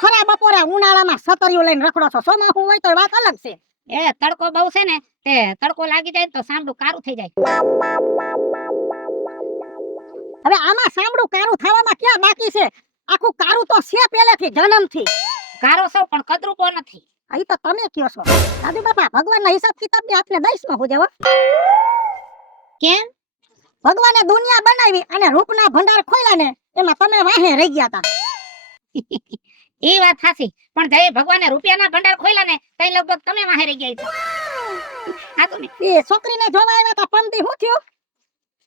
ખરા બપોરે ઉનાળામાં સતરિયું લઈને રખડો છો. સોમાહું હોય તો વાત અલગ છે. એ તડકો બહુ છે ને તે તડકો લાગી જાય તો સાંભળું કારું થઈ જાય. હવે આમાં સાંભળું કારું થવામાં ક્યાં બાકી છે? આખું કારું તો છે પહેલેથી જન્મથી. કારો સૌ પણ કદરૂપો નથી. અહીં તો તમે કયો છો. દાદુ બાપા ભગવાનના હિસાબ કિતાબની આપને દઈશમાં હોજે હો. કેમ? ભગવાને દુનિયા બનાવી અને રૂપના ભંડાર ખોલ્યા ને એમાં તમે વાહે રહી ગયા તા. એ વાત સાચી, પણ જય ભગવાને રૂપિયાના ભંડાર ખોલ્યા ને તઈ લગભગ તમે વાહે રહી ગયા છો. આ તો એ છોકરીને જોવા આવ્યા તા પંદી હું થયું?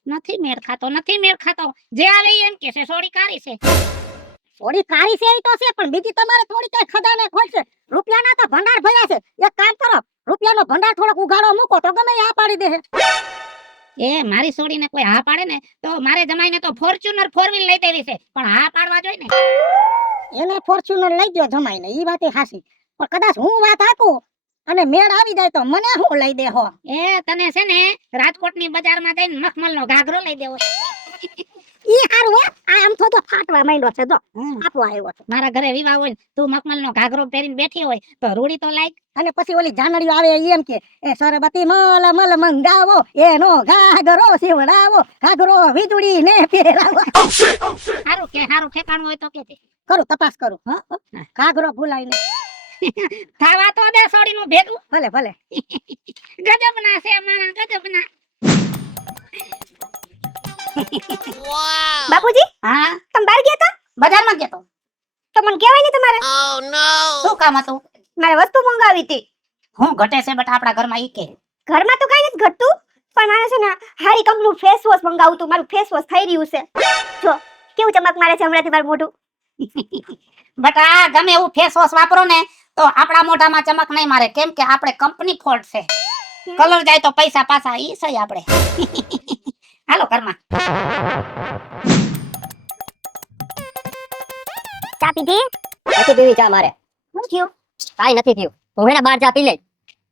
નથી મેળ ખાતો, નથી મેળ ખાતો. જે આવે ઈ એમ કે છે સોડી કારી છે. થોડી કાળી છે ઈ તો છે, પણ બીજી તમારે થોડી કઈ ખજાને ખોલશે. રૂપિયાના તો ભંડાર ભર્યા છે. એક કામ કરો, રૂપિયાનો ભંડાર થોડોક ઉગાડો મૂકો તો ગમે આ પાડી દે. એ મારી સોડીને કોઈ હા પાડે ને તો મારે જમાઈને તો ફોર્ચ્યુનર 4 વ્હીલ લઈ દેવી છે, પણ હા પાડવા જોઈએ ને. એને ફોર્ચ્યુનર લઈ ગયો જમાઈને, ઈ વાતે હાસી. પણ કદાચ હું વાત હાકું અને મેળ આવી જાય તો મને હું લઈ દે હો. એ તને છે ને રાજકોટની બજારમાં જઈને મખમલનો ઘાઘરો લઈ દેવો. ઈ હારું હો. આ આમ તો ફાટવા માંડ્યો છે જો. આપો આવ્યો છે. મારા ઘરે વિવાહ હોય ને તું મખમલનો ઘાઘરો પહેરીને બેઠી હોય તો રૂડી તો લાઈક. અને પછી ઓલી જાનડીઓ આવે ઈ એમ કે એ સરબતી મલ મલ મંગાવો, એનો ઘાઘરો સીવડાવો, ઘાઘરો વીજળી ને પહેરાવો. હારું કે હારું ઠેકાણું હોય તો કે કરું તપાસ કરું. ઘાઘરો ભૂલાય ને ખાવા તો દે સોડીનું ભેગું. ભલે ભલે. ગજબના છે મારા, ગજબના. બાપુજી, હા તમે બહાર ગયા તા? બજારમાં ગયો તો મને કહેવાય ને તમારે. શું કામ હતું? મારે વસ્તુ મંગાવી હતી. હું ઘટે છે બટ આપણા ઘરમાં ઈ કે ઘરમાં તો કઈ નથી ઘટતું, પણ મારે છે ને હારી કંપનીનું ફેસ વોશ મંગાવું તું. મારું ફેસ વોશ થઈ રહ્યું છે. જો કેવું ચમક મારે છે હમણાંથી મારું મોઢું. બટ આ ગમે એવું ફેસ વોશ વાપરો ને તો આપણા મોઢામાં ચમક નહીં મારે, કેમ કે આપણે કંપની ફોલ્ટ છે. કલર જાય તો પૈસા પાછા ઈ સહી આપણે. હાલો ઘરમાં. ચા પીધી? નથી પીવી ચા મારે. શું થયું? કાઈ નથી થયું. હું હેને બહાર ચા પી લઈ.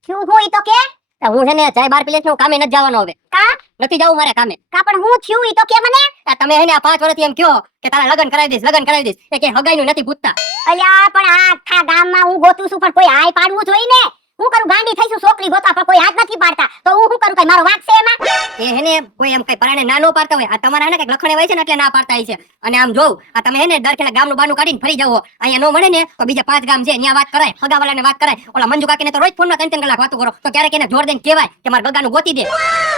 શું હું ઈ તો કે? હું છે ને ચાય બહાર પી લઈશ, હું કામે નથી જવાનો હવે. કા? નથી જવું મારે કામે. કા પણ હું થયું ઈ તો કે મને. તમે હેને આ 5 વર્ષથી એમ કયો કે તારા લગન કરાવી દઈશ, લગન કરાવી દઈશ. એ કે હગાઈનું નથી પૂછતા. અલ્યા પણ આ આખા ગામમાં હું ગોતું છું પણ કોઈ હાય પાડવું જોઈએ ને. હું કરું ગાંડી થઈશું છોકરી ગોતા પણ કોઈ હાથ નથી પાડતા, તો હું શું કરું? કઈ મારો વાંક છે એમાં? એ હેને કોઈ એમ કઈ પરાણે ના નો પાડતા હોય. આ તમારા હેને કઈક લખણે હોય છે ને એટલે ના પાડતા હોય છે. અને આમ જોઉં આ તમે હેને દર ખેલા ગામનું બાનું કાઢીને ફરી જાવો. અહીંયા નો મળે ને તો બીજા 5 ગામ છે ત્યાં વાત કરાય, હગાવાળાને વાત કરાય. ઓલા મંજુ કાકીને તો રોજ ફોનમાં 3 કલાક વાતો કરો, તો ક્યારેક એને જોર દઈને કહેવાય કે મારા ગગાનું ગોતી દે.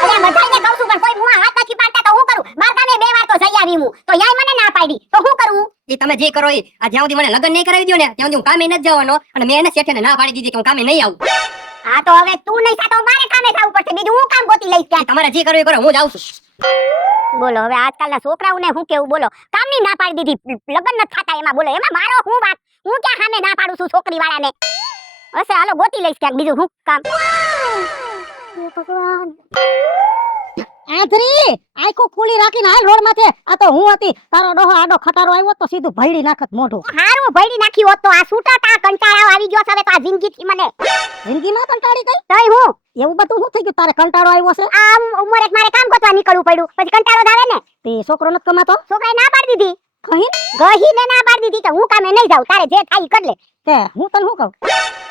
અલ્યા બધાને કહું છું પણ કોઈ મુઆ હાથ નથી પાડતા, તો હું કરું? માર ગામે 2 વાર તો જઈ આવી હું, તો યાય મને ના પાડી, તો હું કરું? એ તમે જે કરો એ આ જ્યાં સુધી મને લગન નહીં કરાવી દો ને ત્યાં સુધી હું કામે નથી જવાનો. અને મેં એને શેઠને ના પાડી દીધી કે હું કામે નહીં આવું. હા તો હવે તું નહીં થાતો મારે કામે જવું પડશે, બીજું હું કામ ગોતી લઈશ ક્યાં? તમારે જે કરવું એ કરો, હું જાઉં છું. બોલો હવે આજકાલના છોકરાઓને હું કેવું? બોલો કામની ના પાડી દીધી, લગન નથી થતા એમાં. બોલો એમાં મારો હું વાત? હું ક્યાં સામે ના પાડું છું છોકરી વાળાને? હશે હાલો ગોતી લઈશ ક્યાંક બીજું હું કામ. ભગવાન આંધરી આંખો ખુલી રાખીને હાલ રોડ માથે. આ તો હું હતી, તારો ડોહો આડો ખટારો આવ્યો તો સીધું ભઈડી નાખત મોઢું. હારું ભઈડી નાખી હોત તો આ છૂટા તા કંટાળો આવી ગયો છે હવે તો આ જિંદગીથી મને. જિંદગીમાં કંટાળી ગઈ? તઈ હું એવું બધું શું થઈ ગયું તારે કંટાળો આવ્યો છે? આમ ઉંમરે મારે કામ ગોતવા નીકળવું પડ્યું, પછી કંટાળો જ આવે ને. તે છોકરો નથી કમાતો? છોકરાએ ના પાડી દીધી. કહી ગહીને ના પાડી દીધી કે હું કામે નહીં જાઉં, તારે જે થાય ઈ કર લે. કે હું તને શું કહું,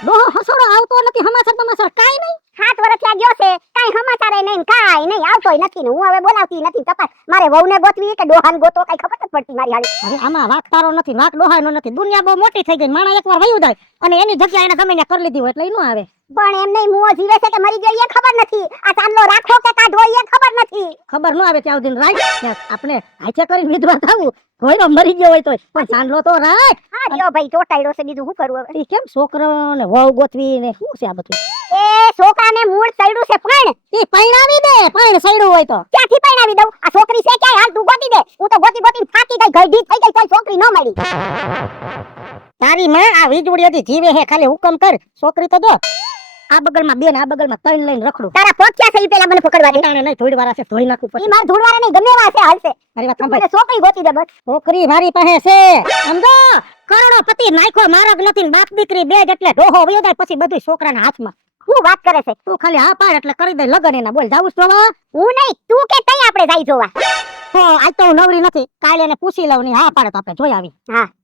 ડોહો હસડો આવતો નથી, સમાચાર તમાચાર કાઈ નહીં. 7 વર્ષ થયા ગયો છે, કાઈ સમાચાર નહીં, કાઈ નહીં આવતોય નથી ને હું હવે બોલાવતી નથી. તપાસ મારે વહુને ગોતવી કે ડોહાને ગોતો કઈ ખબર નથી પડતી મારી હાલી. હવે આમાં વાક તારો નથી, વાક ડોહાનો નથી. દુનિયા બહુ મોટી થઈ ગઈ, માણસ એકવાર વયું જાય અને એની જગ્યા એને ગમે ત્યાં કરી લીધી હોય એટલે ઈ નો આવે. પણ એમ નહીં, મુઓ જીવે છે કે મરી ગયો એ ખબર નથી. આ ચાંદલો રાખો કે કાઢવો એ ખબર નથી. ખબર નો આવે ત્યાં સુધી રાખ. આપણે હાચે કરીને વિધવા થાવું, કોઈનો મરી ગયો હોય તોય, પણ ચાંદલો તો રાખ. હા જો ભાઈ ચોટાડ્યો છે, બીજું શું કરું હવે? ઈ કેમ છોકરાને વહુ ગોતવી ને શું છે આ બધું? એ છોકરાને મૂળ સડ્યું છે પણ ઈ પૈણાવી દે, પૈણ સડ્યું હોય તો. ક્યાંથી પૈણાવી દઉં? આ છોકરી છે ક્યાંય? હાલ તું ગોતી દે. હું તો ગોતી ગોતીને થાકી ગઈ, ગઈઢી થઈ ગઈ, કોઈ છોકરી ન મળી. તારી માં આ વીજળી હતી જીવે હે, ખાલી હુકમ કર. છોકરી તો જો આ બગલમાં 2 ને આ બગલમાં 3 લઈને રખડું. તારા પગ ક્યાં છે ઈ પેલા મને પકડવા દે. તાણે નહીં, થોડી વાર છે ધોઈ નાખું પછી. ઈ માર ધૂળવાળા નહીં, ગમે એવા છે હાલશે. મારી વાત તું સાંભળ. મને છોકરી ગોતી દે બસ. છોકરી મારી પાસે છે, સમજો. કરોડોપતિ નાખ્યો મારગ નથી, બાપ દીકરી 2 જ એટલે ડોહો વયો જાય પછી બધું છોકરાના હાથમાં. હું વાત કરે છે? તું ખાલી હા પાડ એટલે કરી દે લગન એના. બોલ જાવું છો? હું નહીં, તું કે તઈ આપણે જાય જોવા. તો આજ તો હું નવરી નથી, કાલે એને પૂછી લઉં ને હા પાડે તો આપણે જોઈ આવી. હા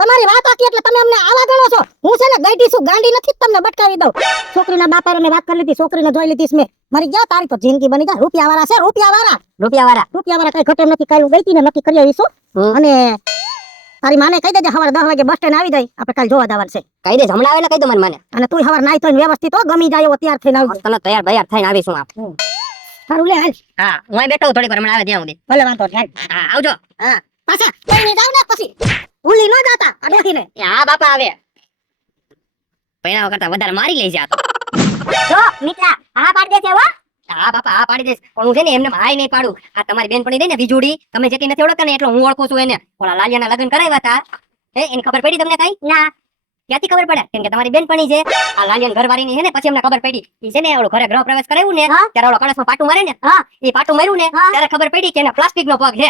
તમારી વાત આખી એટલે તમે અમને આવા ગણો છો. હું છે ને ગઈડી છું, ગાંડી નથી, તમને બટકાવી દઉં. છોકરીના બાપાએ મેં વાત કરી લીધી, છોકરીને જોઈ લીધી છે મેં. મારી ગયા તારી તો જિંદગી બની જાય. રૂપિયાવાળા છે, રૂપિયાવાળા કઈ ઘટે નથી. કાલ હું ગઈ હતી ને નક્કી કરી આવીશું. હમ. અને તારી માને કહી દેજે સવારે 10 વાગે બસ સ્ટેન્ડ આવી જાય, આપણે કાલ જોવા જવાનું છે. કહી દે હમણાં આવે ને કહી દો મને અને તું સવારે નાઈ ધોઈને વ્યવસ્થિત હો, ગમી જાય એવો તૈયાર થઈને આવજો. તને તૈયાર થઈને આવીશું આપ સારું લે હાલ. હા હું અહીં બેઠો થોડીક વાર હમણાં આવે ત્યાં સુધી ભલે વાંધો નહીં. હા આવજો પાછા કઈને જાવ ને પછી ભૂલી ન જાતા આ બેઠીને. હા બાપા આવે પૈણા કરતા વધારે મારી લઈ જા જો મિત્રા હા પાડ દે છે હો. હા બાપા હા પાડી દઈશ પણ હું છે ને એમને હાય નહીં પાડું આ તમારી બેનપણી રહી ને વીજુડી તમે જેટલી નથી ઓળખતા ને એટલો હું ઓળખું છું એને ઓલા લાલિયાના લગ્ન કરાવ્યા હતા એની ખબર પડી તમને કઈ ના ક્યાંથી ખબર પડે કેમ કે તમારી બેનપણી છે આ લાલિયાન ઘરવાળીની છે ને પછી અમને ખબર પડી ઈ છે ને ઓલો ઘરે ગૃહ પ્રવેશ કરાવ્યું ને હા. ત્યારે ઓલો કળશમાં પાટું મારે ને હા. એ પાટું માર્યું ને હા. ત્યારે ખબર પડી કે એને પ્લાસ્ટિક નો પગ છે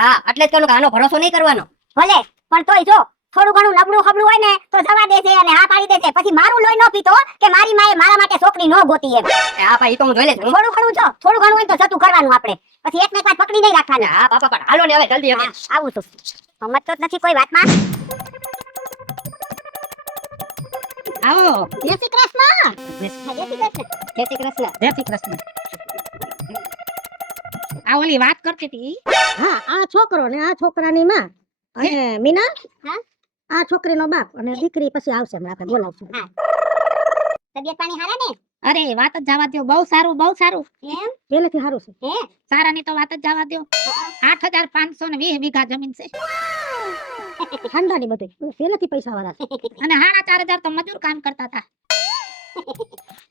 હા એટલે જ કહું કે આનો ભરોસો નહીં કરવાનો ભલે પણ તોય જો થોડું ઘણું નબળું ખબળું હોય ને તો જવા દે છે અને હા પાડી દે છે. પછી મારું લોહી ન પીતો કે મારી માએ મારા માટે છોકરી ન ગોતી એમ. હા ભાઈ ઈ તો હું જોઈ લઈશ થોડું ઘણું જો થોડું ઘણું હોય તો જતું કરવાનું આપણે. પછી એક ને એક વાત પકડી નહીં રાખવાની. હા બાપા પણ હાલો ને હવે જલ્દી હવે આવું છું સમજતો જ નથી કોઈ વાતમાં. આવો જય શ્રી કૃષ્ણ. જય શ્રી કૃષ્ણ જય શ્રી કૃષ્ણ. આ ઓલી વાત કરતી હતી હા આ છોકરો ને આ છોકરાની માં અને મીના હા? આ છોકરીનો બાપ અને દીકરી પછી આવશે હમણાં આપણે બોલાવશું. તબિયત પાણી હારા ને અરે વાત જ જવા દો, બહુ સારું બહુ સારું. એમ પહેલેથી સારું છે. હે સારાની તો વાત જ જવા દો. 8,520 વીઘા જમીન છે ખાનદાની બધું પહેલેથી પૈસા વાળા છે. અને 4,500 તો મજૂર કામ કરતા હતા.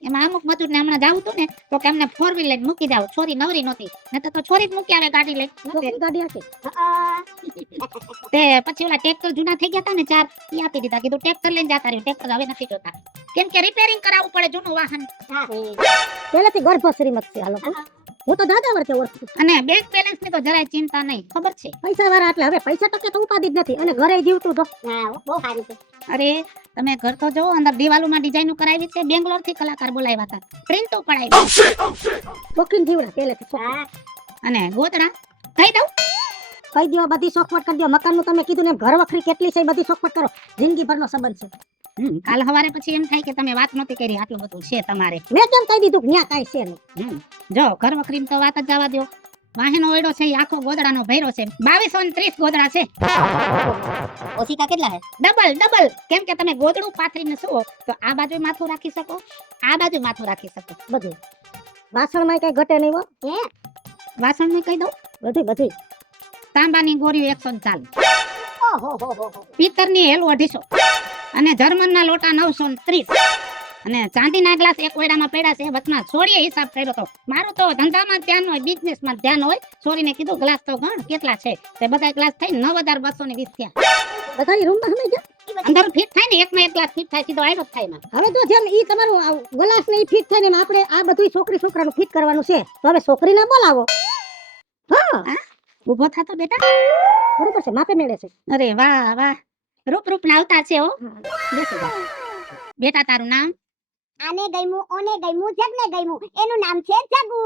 એમાં અમુક મજૂર ને હમણાં જાવું હતું ને તો કે અમને 4 વ્હીલ લઈને મૂકી જાવ. છોરી નવરી નહોતી, નહીતર તો છોરી જ મૂકી આવે ગાડી લઈને. છોકરી ગાડી હશે. તે પછી ઓલા ટ્રેક્ટર જૂના થઈ ગયા હતા ને 4 ઈ આપી દીધા. કીધું ટ્રેક્ટર લઈને જતા રહ્યું, ટ્રેક્ટર હવે નથી જોતા કેમ કે રિપેરિંગ કરાવવું પડે જૂનું વાહન. પહેલેથી ગર્ભ શ્રીમત છે આ લોકો. હું તો દાદા વર્ષે ઓળખું છું. અને બેંક બેલેન્સ ની તો જરાય ચિંતા નહીં, ખબર છે. પૈસા વાળા એટલે હવે પૈસા ટકે તો ઉપાધિ જ નથી અને ઘરે જીવતું તો હા બહુ સારું છે. અરે તમે ઘર તો જો અંદર દિવાલોમાં ડિઝાઇનો કરાવી છે. બેંગ્લોર થી કલાકાર બોલાવ્યા હતા, પ્રિન્ટો પડાવી. શોખીન જીવડા પહેલેથી શોખીન. હા અને ગોતડા કહી દઉં કહી દો બધી શોખવટ કરી દો. મકાનનું તમે કીધું ને ઘર વખરી કેટલી છે એ બધી શોખવટ કરો. જિંદગીભરનો સંબંધ છે. કાલ સવારે પછી એમ થાય કે તમે વાત નહોતી કરી, આટલું બધું છે તમારે. મેં કેમ કહી દીધું કે ન્યા કાંઈ છે નહીં. જો ઘર વખરીની તો વાત જ જવા દો. વાહનો ઓયડો છે એ આખો ગોદડાનો ભર્યો છે. 2230 ગોદડા છે. ઓશિકા કેટલા હે ડબલ કેમ કે તમે ગોદડું પાથરીને સુવો તો આ બાજુ માથું રાખી શકો, આ બાજુ માથું રાખી શકો. બધું વાસણમાં કઈ ઘટે નહીં હો. વાસણનું કહી દઉં, બધું તાંબાની ગોરીઓ 140, ઓહો હો હો હો. પિત્તરની હેલું 250 અને જર્મનના લોટા 930 અને ચાંદીના ગ્લાસ એક ઓયડામાં પડ્યા છે. વચમાં છોડીએ હિસાબ કર્યો તો મારું તો ધંધામાં ધ્યાન હોય, બિઝનેસમાં ધ્યાન હોય. છોરીને કીધું ગ્લાસ તો ગણ કેટલા છે, તે બધા ગ્લાસ થઈ 9,220 થયા. બધા રૂમમાં સમય ગયા. અંદર ફિટ થાય ને, એકમાં એક ગ્લાસ ફિટ થાય, સીધો આયડો થાય એમાં. હવે તો જેમ ઈ તમારું ગ્લાસ ને ઈ ફિટ થાય ને એમ આપણે આ બધું છોકરી છોકરાનું ફિટ કરવાનું છે. તો હવે છોકરીને બોલાવો. હા ઊભો થાતો બેટા. બરોબર છે, માપે મેળે છે. અરે વાહ વાહ, રૂપ ના અવતાર છે હો. બેસો જા. બેટા તારું નામ? આને ગયમું ઓને ગયમું જગને ગયમું એનું નામ છે જગુ.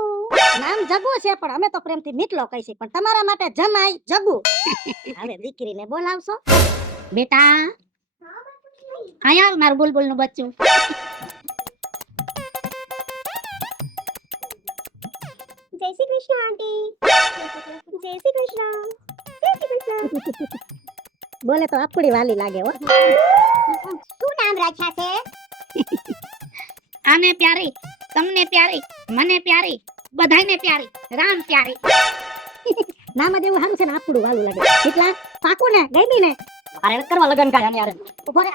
નામ જગુ છે પણ અમે તો પ્રેમથી મીટલો કહીએ પણ તમારા માટે જમાઈ જગુ. હવે દીકરીને બોલાવશો. બેટા આયા મારું બુલબુલ નું બચ્ચું. જય શ્રી કૃષ્ણ આંટી. જય શ્રી કૃષ્ણ. જય શ્રી કૃષ્ણ. બોલે તો આપડી વાલી લાગે હો. શું નામ રાખ્યા છે? આને પ્યારી, તમને પ્યારી, મને પ્યારી, બધાયને પ્યારી, રામ પ્યારી. નામ જ એવું સારું છે ને આપડું વાલું લાગે. કેટલા પાકું ને ગઈ ને અરે કરવા લગન કાઢ્યા ને યાર ઉભો રે.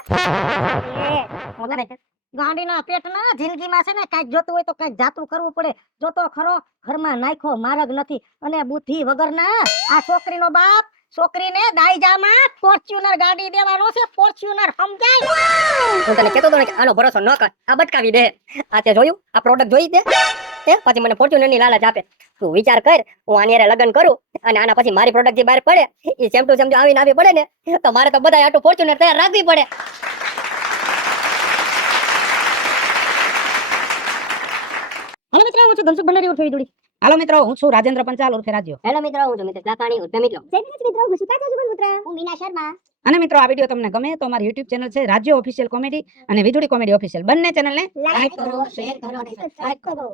ગાંડીના પેટના જિંદગીમાં છે ને કાંઈક જોતું હોય તો કાંઈક જાતું કરવું પડે. જોતો ખરો ઘરમાં નાખ્યો માર્ગ નથી અને બુદ્ધિ વગરના આ છોકરીનો બાપ છોકરીને દાઈજામાં ફોર્ચ્યુનર ગાડી દેવાનો છે. ફોર્ચ્યુનર સમજાય? હું તને કહેતો હતો ને કે આનો ભરોસો ન કર, આ બટકાવી દે. આ તે જોયું, આ પ્રોડક્ટ જોઈ દે પછી મને ફોર્ચ્યુનર ની લાલચ આપે. તું વિચાર કર, હું આની હારે લગ્ન કરું અને આના પછી મારી પ્રોડક્ટ જે બહાર પડે એ સેમ ટુ સેમ જો આવીને આવી પડે ને તો મારે તો બધા આટલું ફોર્ચ્યુનર તૈયાર રાખવી પડે. હવે મિત્રો હું છું ધનસુખ ભંડારી ઉઠવી દોડી. હાલો મિત્રો, હું છું રાજેન્દ્ર પંચાલ ઉર્ફે રાજ્યો. હેલો મિત્રો, હું છું મિત્ર લાખાણી ઉર્ફે મિત્રો. હું મીના શર્મા. અને મિત્રો, આ વિડીયો તમને ગમે તો અમારી YouTube ચેનલ છે રાજ્ય ઓફિશિયલ કોમેડી અને વીજળી કોમેડી ઓફિશિયલ. બંને ચેનલને લાઈક કરો, શેર કરો અને સબસ્ક્રાઇબ કરો.